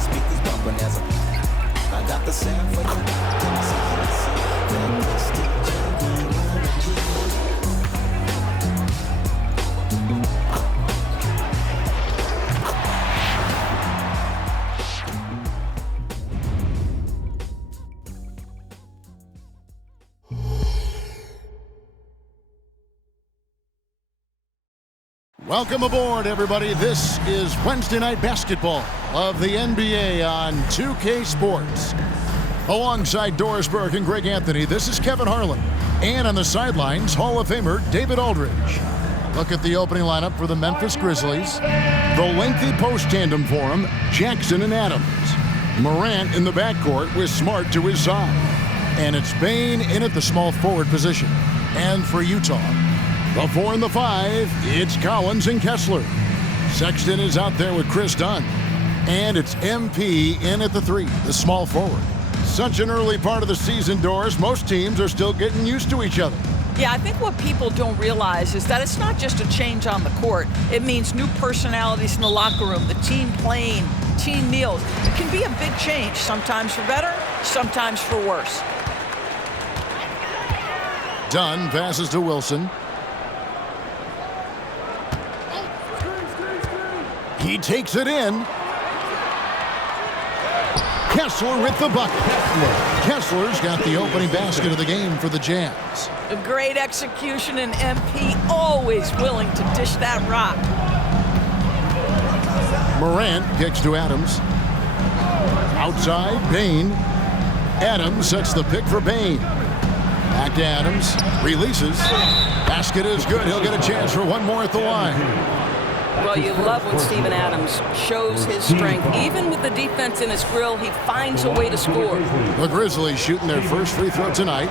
speakers bumping as I got the sound for Welcome aboard, everybody. This is Wednesday Night Basketball of the NBA on 2K Sports. Alongside Doris Burke and Greg Anthony, this is Kevin Harlan. And on the sidelines, Hall of Famer David Aldridge. Look at the opening lineup for the Memphis Grizzlies. The lengthy post tandem for him, Jackson and Adams. Morant in the backcourt with Smart to his side. And it's Bane in at the small forward position. And for Utah, the 4 and the 5, it's Collins and Kessler. Sexton is out there with Chris Dunn. And it's MP in at the 3, the small forward. Such an early part of the season, Doris. Most teams are still getting used to each other. Yeah, I think what people don't realize is that it's not just a change on the court. It means new personalities in the locker room, the team playing, team meals. It can be a big change, sometimes for better, sometimes for worse. Dunn passes to Wilson. He takes it in. Kessler with the bucket. Kessler's got the opening basket of the game for the Jazz. A great execution, and MP always willing to dish that rock. Morant kicks to Adams. Outside, Bane. Adams sets the pick for Bane. Back to Adams. Releases. Basket is good. He'll get a chance for one more at the line. Well, you love when Steven Adams shows his strength. Even with the defense in his grill, he finds a way to score. The Grizzlies shooting their first free throw tonight.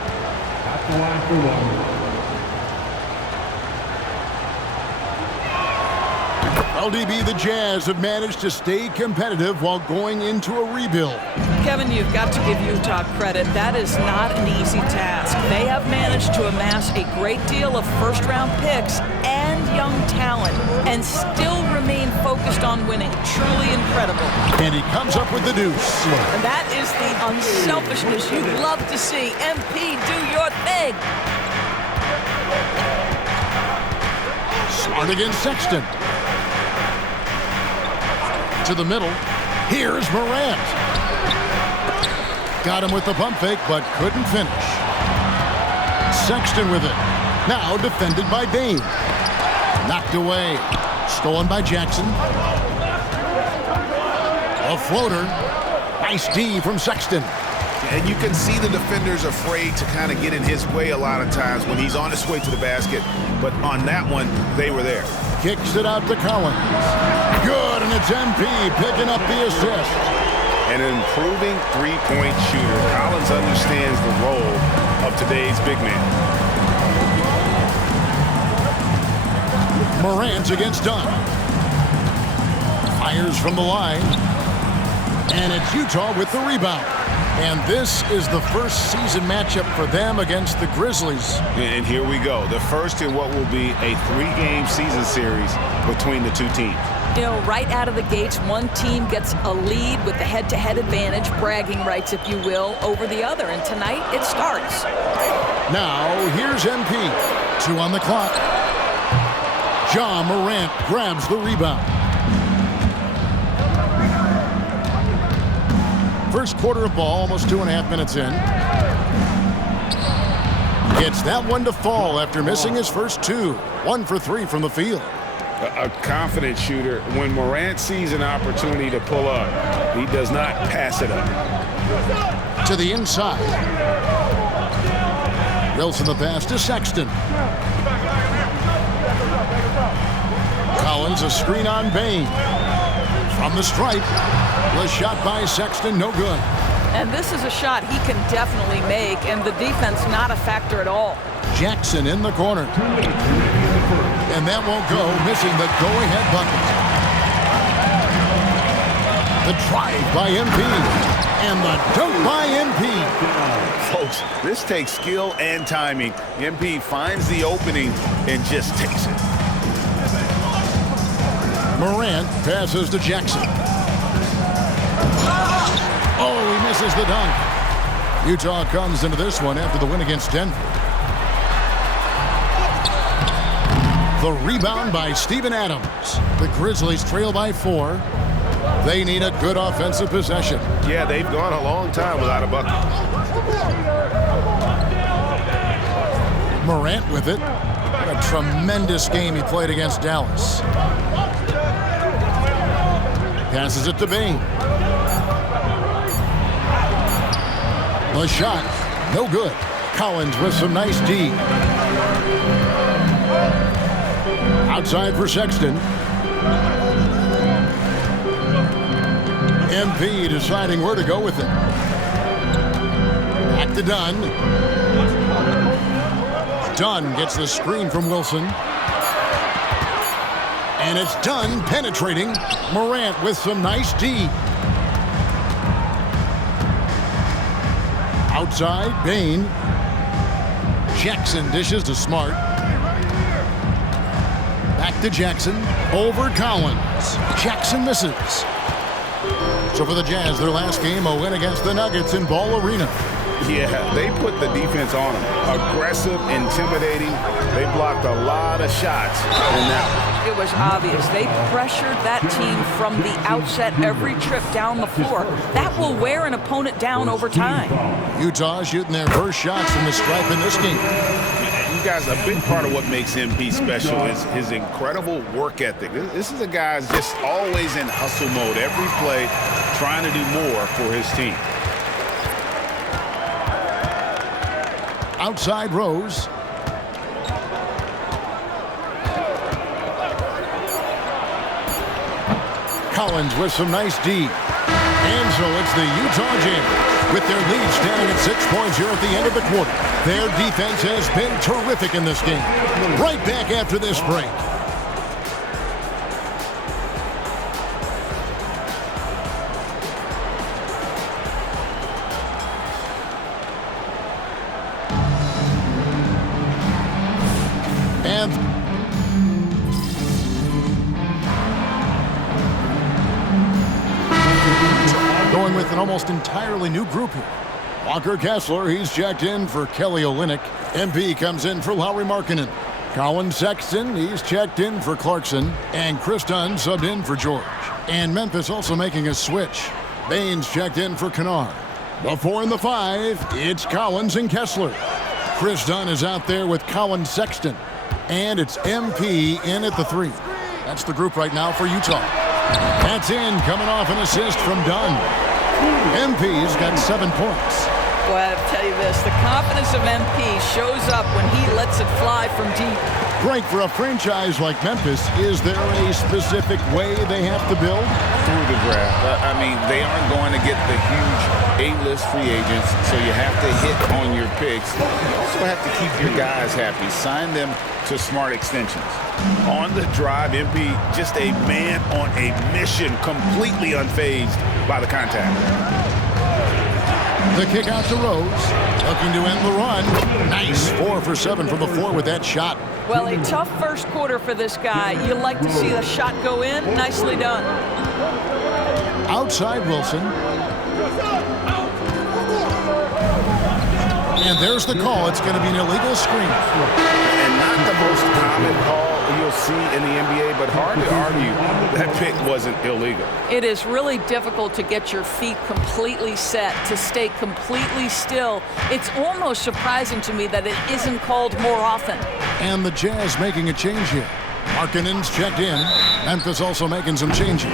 LDB, the Jazz have managed to stay competitive while going into a rebuild. Kevin, you've got to give Utah credit. That is not an easy task. They have managed to amass a great deal of first-round picks and young talent and still remain focused on winning. Truly incredible. And he comes up with the deuce. And that is the unselfishness you'd love to see. MP, do your thing. Smart against Sexton. To the middle. Here's Morant. Got him with the pump fake, but couldn't finish. Sexton with it. Now defended by Bane. Knocked away. Stolen by Jackson. A floater. Nice D from Sexton. And you can see the defenders afraid to kind of get in his way a lot of times when he's on his way to the basket. But on that one, they were there. Kicks it out to Collins. Good, and it's MP picking up the assist. An improving three-point shooter. Collins understands the role of today's big man. Morant against Dunn. Fires from the line. And it's Utah with the rebound. And this is the first season matchup for them against the Grizzlies. And here we go. The first in what will be a 3-game season series between the two teams. You know, right out of the gates, one team gets a lead with the head-to-head advantage, bragging rights, if you will, over the other. And tonight, it starts. Now, here's MP. 2 on the clock. Ja Morant grabs the rebound. First quarter of ball, almost 2.5 minutes in. Gets that one to fall after missing his first 2. 1 for 3 from the field. A confident shooter. When Morant sees an opportunity to pull up, he does not pass it up. To the inside. Wilson the pass to Sexton. Collins a screen on Bane. From the stripe. Was shot by Sexton, no good. And this is a shot he can definitely make, and the defense not a factor at all. Jackson in the corner. And that won't go, missing the go-ahead bucket. The drive by MP. And the dunk by MP. Folks, this takes skill and timing. MP finds the opening and just takes it. Morant passes to Jackson. misses the dunk. Utah comes into this one after the win against Denver. The rebound by Steven Adams. The Grizzlies trail by 4. They need a good offensive possession. Yeah, they've gone a long time without a bucket. Morant with it. What a tremendous game he played against Dallas. Passes it to Bain. The shot, no good. Collins with some nice D. Outside for Sexton. MP deciding where to go with it. Back to Dunn. Dunn gets the screen from Wilson. And it's Dunn penetrating. Morant with some nice D. Outside, Bain. Jackson dishes to Smart. Back to Jackson. Over Collins. Jackson misses. So for the Jazz, their last game, a win against the Nuggets in Ball Arena. Yeah, they put the defense on them. Aggressive, intimidating. They blocked a lot of shots in that one. It was obvious. They pressured that team from the outset every trip down the floor. That will wear an opponent down over time. Utah shooting their first shots from the stripe in this game. You guys, a big part of what makes MP special is his incredible work ethic. This is a guy who's just always in hustle mode. Every play, trying to do more for his team. Outside Rose. Collins with some nice D. And so it's the Utah Jazz with their lead standing at 6 points here at the end of the quarter. Their defense has been terrific in this game. Right back after this break. And going with an almost entirely new group here. Walker Kessler, he's checked in for Kelly Olynyk. MP comes in for Lauri Markkanen. Colin Sexton, he's checked in for Clarkson. And Chris Dunn subbed in for George. And Memphis also making a switch. Baines checked in for Kennard. The 4 and the 5, it's Collins and Kessler. Chris Dunn is out there with Colin Sexton. And it's MP in at the 3. That's the group right now for Utah. That's in, coming off an assist from Dunn. MP's got 7 points. Boy, I tell you this, the confidence of MP shows up when he lets it fly from deep. Great for a franchise like Memphis. Is there a specific way they have to build? Through the draft. I mean, they aren't going to get the huge A-list free agents, so you have to hit on your picks. You also have to keep your guys happy. Sign them to smart extensions. On the drive, MP just a man on a mission, completely unfazed by the contact. The kick out to Rose, looking to end the run. Nice, 4 for 7 from the floor with that shot. Well, a tough first quarter for this guy. You like to see the shot go in. Nicely done. Outside Wilson. And there's the call. It's going to be an illegal screen. And not the most common call you'll see in the NBA, but hard to argue that pick wasn't illegal. It is really difficult to get your feet completely set, to stay completely still. It's almost surprising to me that it isn't called more often. And the Jazz making a change here. Markkanen's checked in. Memphis also making some changes.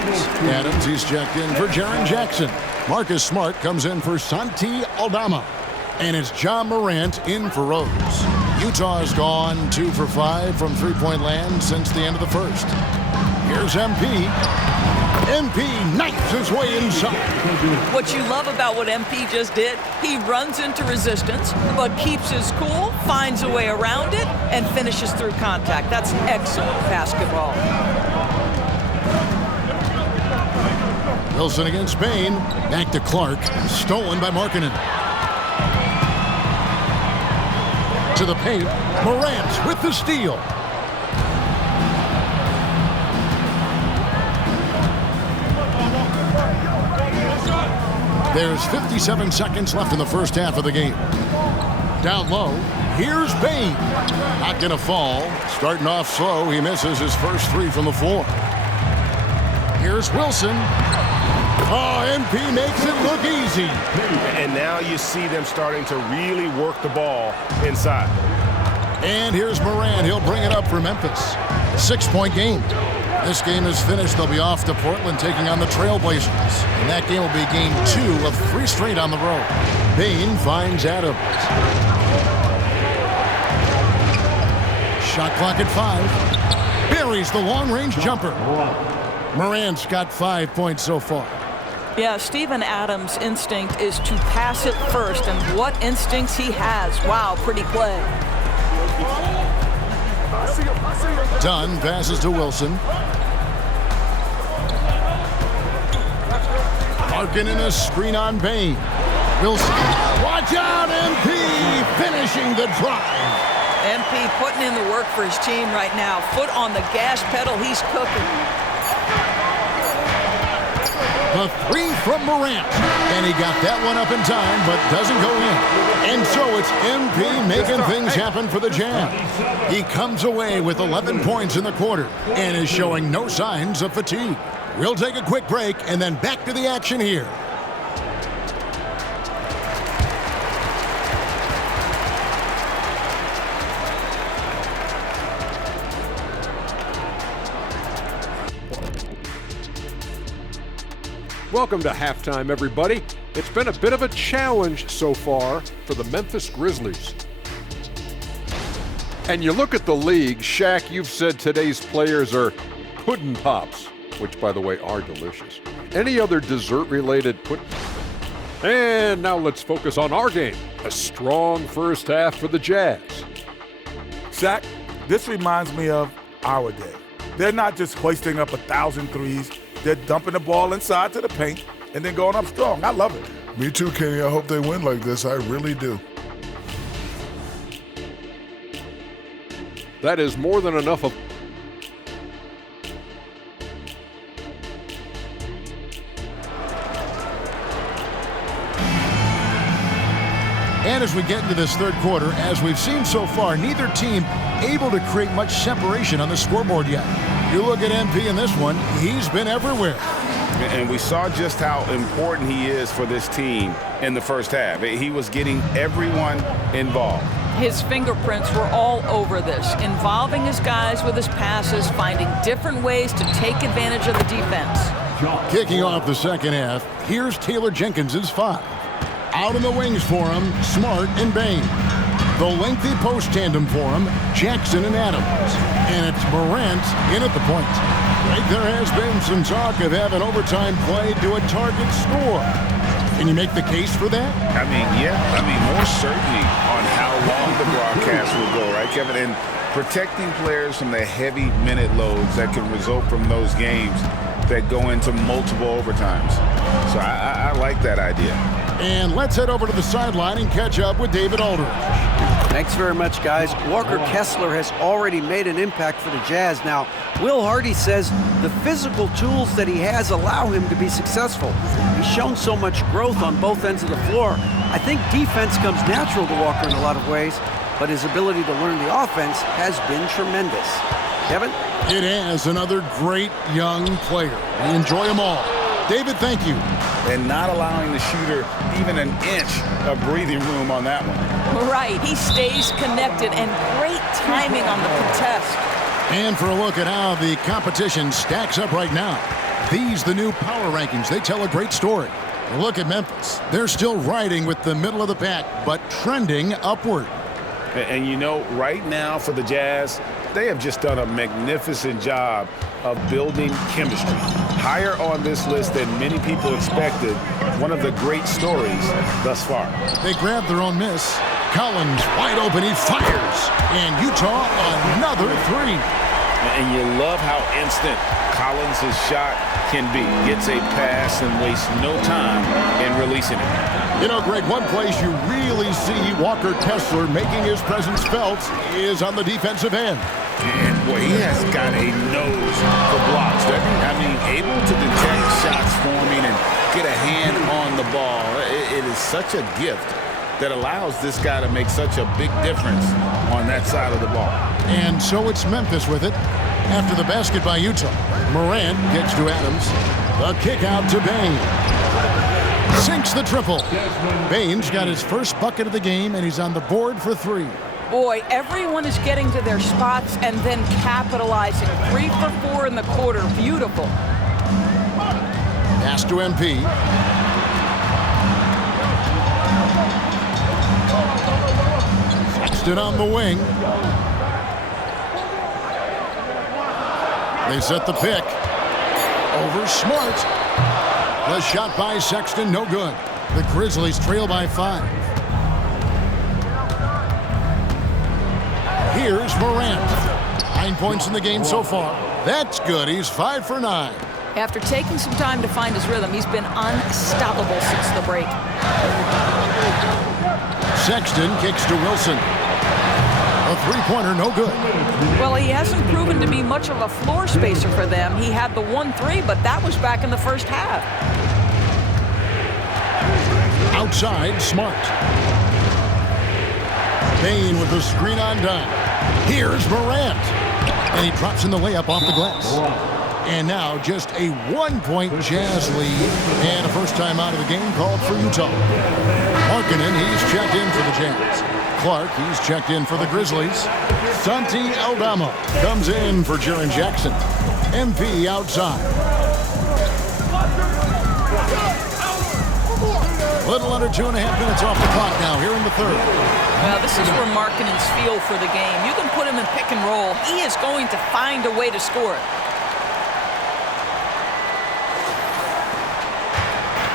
Adams, he's checked in for Jaren Jackson. Marcus Smart comes in for Santi Aldama. And it's John Morant in for Rose. Utah has gone 2 for 5 from three-point land since the end of the first. Here's MP. MP knifes his way inside. What you love about what MP just did, he runs into resistance, but keeps his cool, finds a way around it, and finishes through contact. That's excellent basketball. Wilson against Bain. Back to Clark. Stolen by Markkanen. To the paint. Morant with the steal. There's 57 seconds left in the first half of the game. Down low, here's Bain. Not going to fall. Starting off slow, he misses his first three from the floor. Here's Wilson. Oh, MP makes it look easy. And now you see them starting to really work the ball inside. And here's Morant. He'll bring it up for Memphis. 6-point game. This game is finished. They'll be off to Portland taking on the Trailblazers. And that game will be game 2 of 3 straight on the road. Bain finds Adams. Shot clock at 5. Buries the long-range jumper. Morant's got 5 points so far. Yeah, Steven Adams' instinct is to pass it first, and what instincts he has. Wow, pretty play. Dunn passes to Wilson. Larkin in a screen on Bain. Wilson. Watch out, MP finishing the drive. MP putting in the work for his team right now. Foot on the gas pedal, he's cooking. The 3 from Morant. And he got that one up in time, but doesn't go in. And so it's MP making things happen for the Jazz. He comes away with 11 points in the quarter and is showing no signs of fatigue. We'll take a quick break and then back to the action here. Welcome to halftime, everybody. It's been a bit of a challenge so far for the Memphis Grizzlies. And you look at the league, Shaq, you've said today's players are pudding pops, which, by the way, are delicious. Any other dessert-related pudding? And now let's focus on our game. A strong first half for the Jazz. Shaq, this reminds me of our day. They're not just hoisting up 1,000 threes. They're dumping the ball inside to the paint and then going up strong. I love it. Me too, Kenny. I hope they win like this. I really do. That is more than enough of... And as we get into this third quarter, as we've seen so far, neither team able to create much separation on the scoreboard yet. You look at MP in this one, he's been everywhere. And we saw just how important he is for this team in the first half. He was getting everyone involved. His fingerprints were all over this, involving his guys with his passes, finding different ways to take advantage of the defense. Kicking off the second half, here's Taylor Jenkins' 5. Out in the wings for him, Smart and Bain. The lengthy post tandem for him, Jackson and Adams. And it's Morant in at the point. Right, there has been some talk of having overtime play to a target score. Can you make the case for that? I mean, yeah. I mean, more certainty on how long the broadcast will go, right, Kevin? And protecting players from the heavy minute loads that can result from those games that go into multiple overtimes. So I like that idea. And let's head over to the sideline and catch up with David Aldridge. Thanks very much, guys. Walker Kessler has already made an impact for the Jazz. Now, Will Hardy says the physical tools that he has allow him to be successful. He's shown so much growth on both ends of the floor. I think defense comes natural to Walker in a lot of ways, but his ability to learn the offense has been tremendous. Kevin? It has another great young player. We enjoy them all. David, thank you. And not allowing the shooter even an inch of breathing room on that one. Right, he stays connected, and great timing on the contest. And for a look at how the competition stacks up right now, these the new power rankings. They tell a great story. Look at Memphis. They're still riding with the middle of the pack, but trending upward. And you know, right now for the Jazz, they have just done a magnificent job of building chemistry. Higher on this list than many people expected. One of the great stories thus far. They grabbed their own miss. Collins wide open, he fires. And Utah another 3. And you love how instant Collins' shot can be. Gets a pass and wastes no time in releasing it. You know, Greg, one place you really see Walker Kessler making his presence felt is on the defensive end. And boy, he has got a nose for blocks, doesn't he? I mean, able to detect shots forming and get a hand on on the ball. It is such a gift that allows this guy to make such a big difference on that side of the ball. And so it's Memphis with it. After the basket by Utah, Morant gets to Adams. The kick out to Bain. Sinks the triple. Bain's got his first bucket of the game, and he's on the board for 3. Boy, everyone is getting to their spots and then capitalizing. 3 for 4 in the quarter. Beautiful. Pass to MP. Sexton on the wing. They set the pick. Over Smart. The shot by Sexton, no good. The Grizzlies trail by 5. Here's Morant. 9 points in the game so far. That's good. He's 5 for 9. After taking some time to find his rhythm, he's been unstoppable since the break. Sexton kicks to Wilson. A three-pointer, no good. Well, he hasn't proven to be much of a floor spacer for them. He had the 1-3, but that was back in the first half. Outside, Smart. Bain with the screen on dime. Here's Morant. And he drops in the layup off the glass. And now just a 1-point Jazz lead. And a first time out of the game called for Utah. Markkanen, he's checked in for the Jazz. Clark, he's checked in for the Grizzlies. Santi Aldama comes in for Jaren Jackson. MP outside. A little under 2.5 minutes off the clock now here in the third. Well, this is where Markkanen's feel for the game. You can put him in pick and roll. He is going to find a way to score it.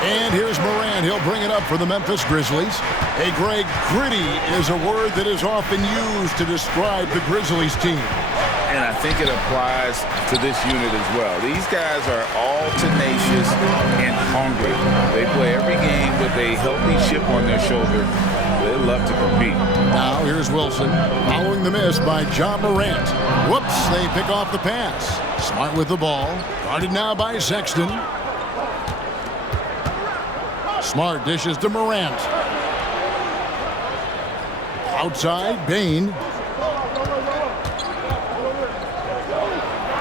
And here's Morant. He'll bring it up for the Memphis Grizzlies. Hey, Greg, gritty is a word that is often used to describe the Grizzlies team. And I think it applies to this unit as well. These guys are all tenacious and hungry. They play every game with a healthy chip on their shoulder. They love to compete. Now here's Wilson following the miss by John Morant. Whoops, they pick off the pass. Smart with the ball. Guarded now by Sexton. Smart dishes to Morant. Outside, Bain.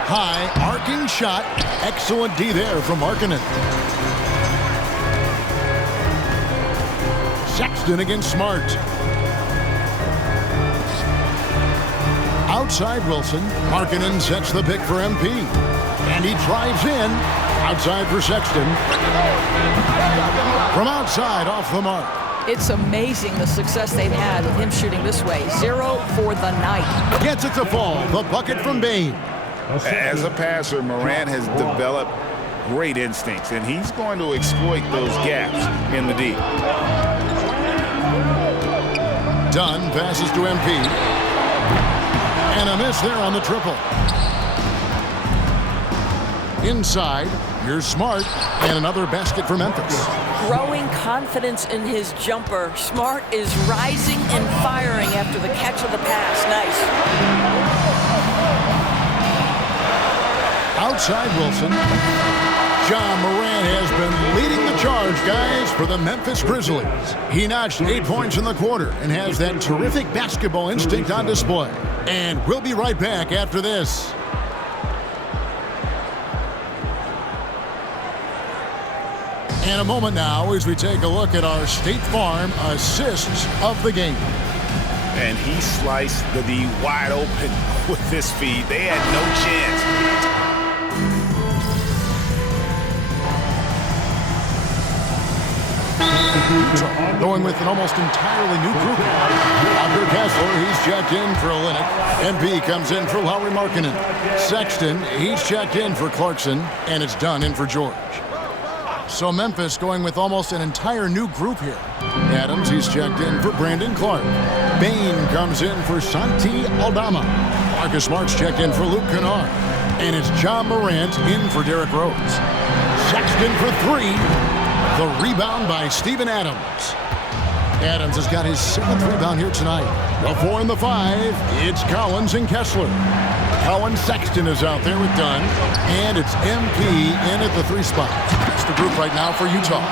High, arcing shot. Excellent D there from Markkanen. Sexton against Smart. Outside Wilson. Markkanen sets the pick for MP. And he drives in. Outside for Sexton. From outside, off the mark. It's amazing the success they've had with him shooting this way. 0 for the night. Gets it to fall. The bucket from Bain. As a passer, Morant has developed great instincts, and he's going to exploit those gaps in the D. Dunn passes to MP. And a miss there on the triple. Inside, here's Smart, and another basket for Memphis. Growing confidence in his jumper. Smart is rising and firing after the catch of the pass. Nice. Outside Wilson. John Morant has been leading the charge, guys, for the Memphis Grizzlies. He notched 8 points in the quarter and has that terrific basketball instinct on display. And we'll be right back after this. And a moment now as we take a look at our State Farm assists of the game. And he sliced the D wide open with this feed. They had no chance. Going with an almost entirely new group. Walker Kessler, he's checked in for Olynyk. MP comes in for Lauri Markkanen. Sexton, he's checked in for Clarkson. And it's Dunn in for George. So Memphis going with almost an entire new group here. Adams, he's checked in for Brandon Clark. Bain comes in for Santi Aldama. Marcus Smart's checked in for Luke Kennard. And it's John Morant in for Derrick Rose. Sexton for 3. The rebound by Steven Adams. Adams has got his 7th rebound here tonight. The 4 and the 5, it's Collins and Kessler. Cohen Sexton is out there with Dunn. And it's MP in at the 3 spot. That's the group right now for Utah.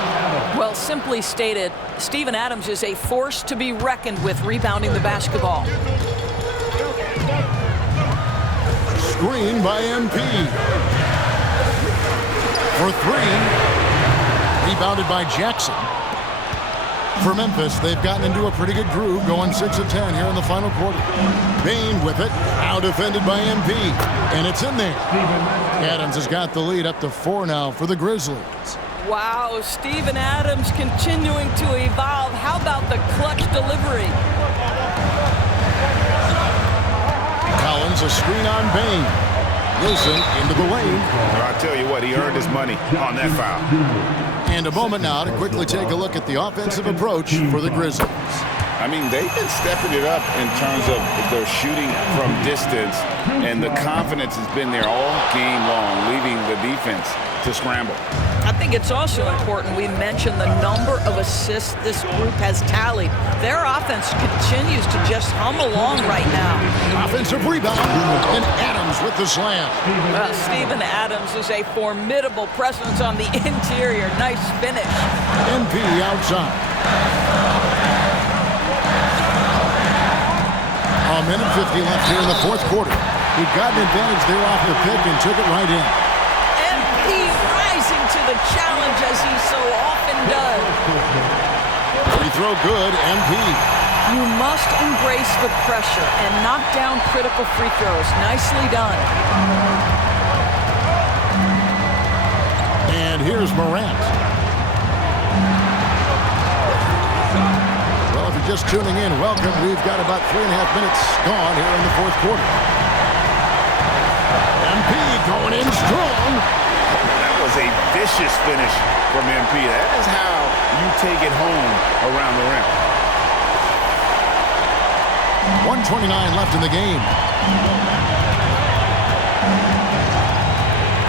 Well, simply stated, Steven Adams is a force to be reckoned with rebounding the basketball. Screen by MP. For 3. Rebounded by Jackson. For Memphis, they've gotten into a pretty good groove, going 6 of 10 here in the final quarter. Bain with it, now defended by MP, and it's in there. Adams has got the lead up to 4 now for the Grizzlies. Wow, Steven Adams continuing to evolve. How about the clutch delivery? Collins, a screen on Bain. Wilson into the lane. I'll tell you what, he earned his money on that foul. And a moment now to quickly take a look at the offensive approach for the Grizzlies. I mean, they've been stepping it up in terms of their shooting from distance, and the confidence has been there all game long, leaving the defense to scramble. I think it's also important we mention the number of assists this group has tallied. Their offense continues to just hum along right now. Offensive rebound, and Adams with the slam. Well, Steven Adams is a formidable presence on the interior. Nice finish. MP outside. A minute 50 left here in the fourth quarter. He got an advantage there off the pick and took it right in. MP rising to the challenge as he so often does. Free throw good, MP. You must embrace the pressure and knock down critical free throws. Nicely done. And here's Morant. Well, if you're just tuning in, welcome. We've got about 3.5 minutes gone here in the fourth quarter. MP going in strong. That was a vicious finish from MP. That is how you take it home around the rim. 1:29 left in the game.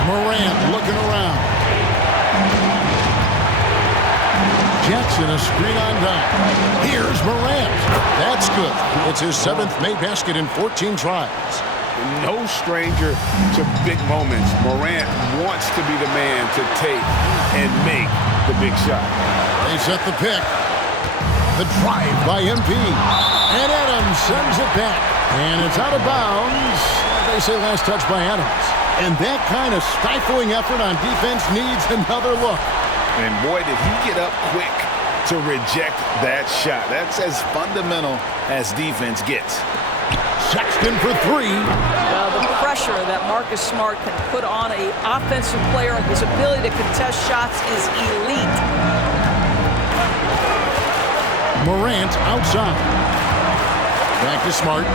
Morant looking around. Jackson, a screen on down. Here's Morant. That's good. It's his 7th made basket in 14 tries. No stranger to big moments. Morant wants to be the man to take and make the big shot. They set the pick. The drive by MP. And Adams sends it back. And it's out of bounds. They say last touch by Adams. And that kind of stifling effort on defense needs another look. And boy, did he get up quick to reject that shot. That's as fundamental as defense gets. Sexton for 3. The pressure that Marcus Smart can put on an offensive player and his ability to contest shots is elite. Morant outside. Back to Smart.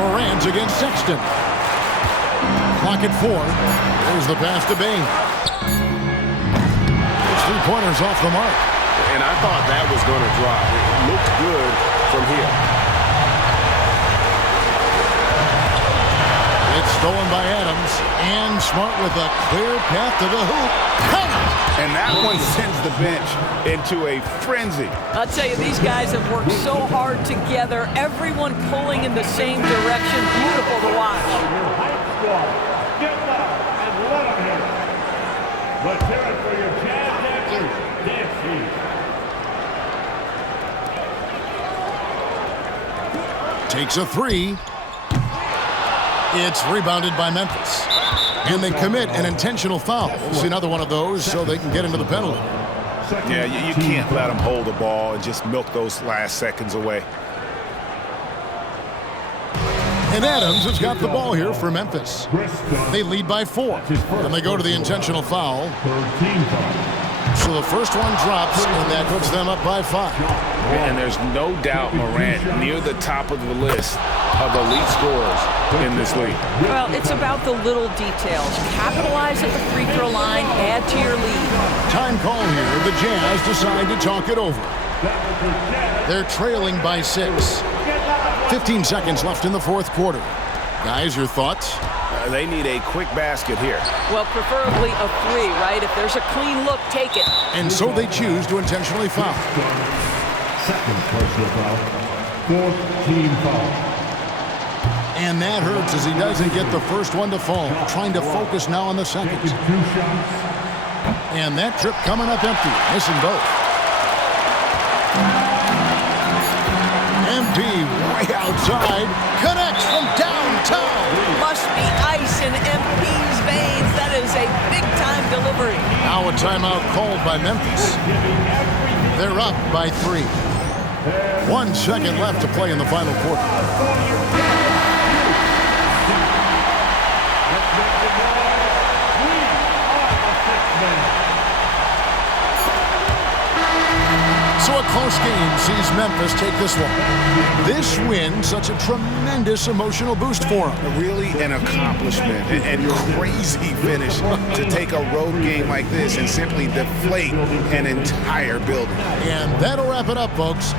Morant against Sexton. Clock at 4. There's the pass to Bain. 3-pointers off the mark. And I thought that was going to drop. It looked good from here. It's stolen by Adams. And Smart with a clear path to the hoop. And that one sends the bench into a frenzy. I'll tell you, these guys have worked so hard together. Everyone pulling in the same direction. Beautiful to watch. Get up and let them hit. Let's hear it for your jazz dancers. Dance feet. Takes a 3. It's rebounded by Memphis. And they commit an intentional foul. It's another one of those so they can get into the penalty. Yeah, you can't let them hold the ball and just milk those last seconds away. And Adams has got the ball here for Memphis. They lead by 4. And they go to the intentional foul. So the first one drops, and that puts them up by 5. And there's no doubt Morant near the top of the list of elite scorers in this league. Well, it's about the little details. Capitalize at the free throw line, add to your lead. Time call here. The Jazz decide to talk it over. They're trailing by 6. 15 seconds left in the fourth quarter. Guys, your thoughts? They need a quick basket here. Well, preferably a 3, right? If there's a clean look, take it. And so they choose to intentionally foul. Second personal foul. 4th team foul. And that hurts as he doesn't get the first one to fall. Trying to focus now on the second. Taking 2 shots. And that trip coming up empty. Missing both. MP way outside. Connects from downtown. Must be ice in MP's veins. That is a big-time delivery. Now a timeout called by Memphis. They're up by 3. 1 second left to play in the final quarter. So a close game sees Memphis take this one. This win, such a tremendous emotional boost for them. Really an accomplishment and crazy finish to take a road game like this and simply deflate an entire building. And that'll wrap it up, folks.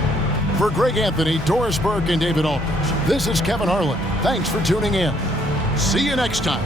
For Greg Anthony, Doris Burke, and David Aldrich, this is Kevin Harlan. Thanks for tuning in. See you next time.